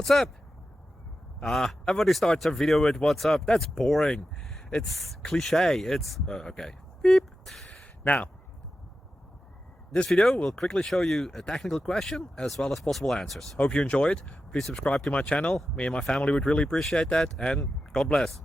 What's up? Everybody starts a video with what's up. That's boring. It's cliche. It's okay. Beep. Now, this video will quickly show you a technical question as well as possible answers. Hope you enjoy it. Please subscribe to my channel. Me and my family would really appreciate that, and God bless.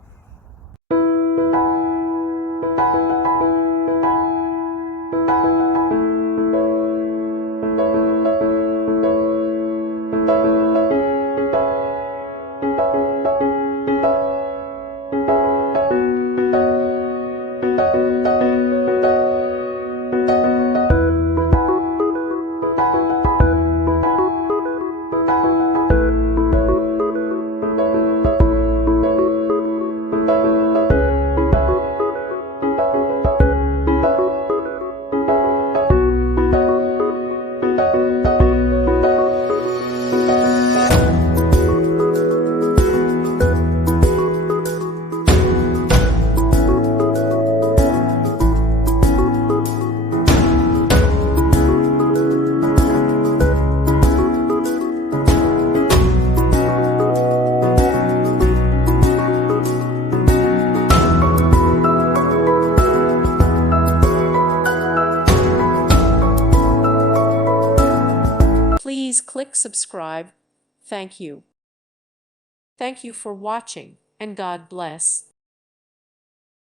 Please click subscribe. Thank you. Thank you for watching, and God bless.